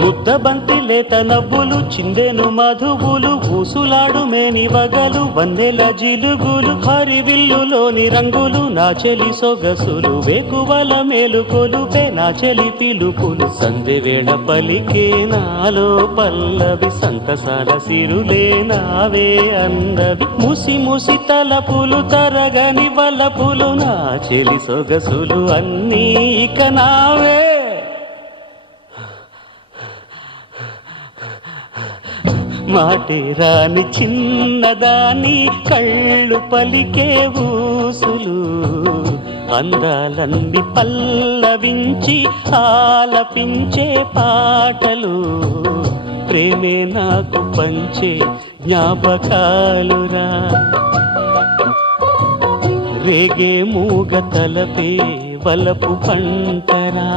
ముద్దబంతి లేత నవ్వులు చిందెను మధువులు ఊసులాడు మేని వగలు వన్నెల జిలుగులు హరివిల్లులోని రంగులు నా చెలి సొగసులు వేకువల మేలుకొలు నా చెలి పిలుపులు సందెవేళ పలికే నాలో పల్లవి సంతసాల సిరులే నావే అందవి ముసి ముసి తలపులు తరగని వలపులు నా చెలి సొగసులు అన్నీ ఇక నావే మాటే రాని చిన్నదాని కళ్ళు పలికే ఊసులు అందాలన్నీ పల్లవించి ఆలపించే పాటలు ప్రేమే నాకు పంచే జ్ఞాపకాలురా రేగే మూగ తలపే వలపు పంటరా